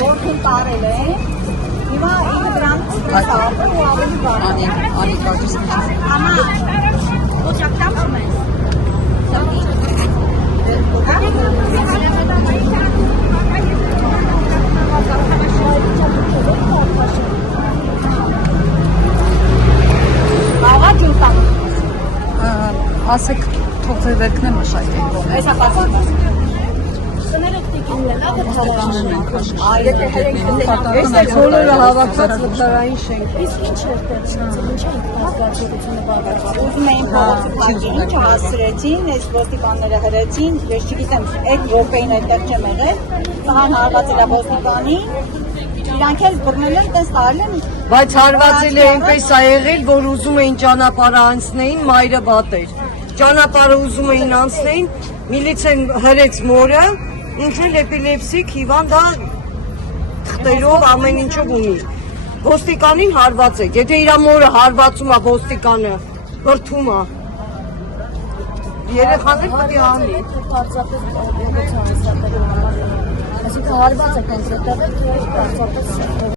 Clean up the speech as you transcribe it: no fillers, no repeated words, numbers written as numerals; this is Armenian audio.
Որքին տարել է, հիմա ինքը դրան սպրեսապը ու ավելի բան։ Անի կաջուս Ամա, ոչ ակտամ չմես։ Աղա ջուտան։ ասեք թող ձեր վերքն է մշակել։ Այսա պասան։ Բոլորը հավաքված լքարային շենք։ Իսկ ինչ էր տեղի հասկացությունը բաղարար։ Ուզում էին փոխանցել, չհասցրեցին, այս ոստիկանները հրեցին, ես չգիտեմ, այդ րոպեին այդտեղ չեմ եղել, տղան հարված էր ոստիկանին, իրանք էլ բռնել են, տես տարել են։ Բայց հարվածել է այնպես ա եղել, որ ուզում էին ճանապարհը անցնեին, մայրը վատեր։ Ճանապարհը ուզում էին անցնեին, միլիցիան հրեց մորը, ինքն էլ էպիլեպսիկ հիվանդ է, թղթերով ամեն ինչով ունի։ Ոստիկանին հարված է, եթե իր մորը հարվածում է ոստիկանը, հրթում է։ Երեխաներ պետք է անի։ Այսինքն հարված է կոնկրետապես, թե պարզապես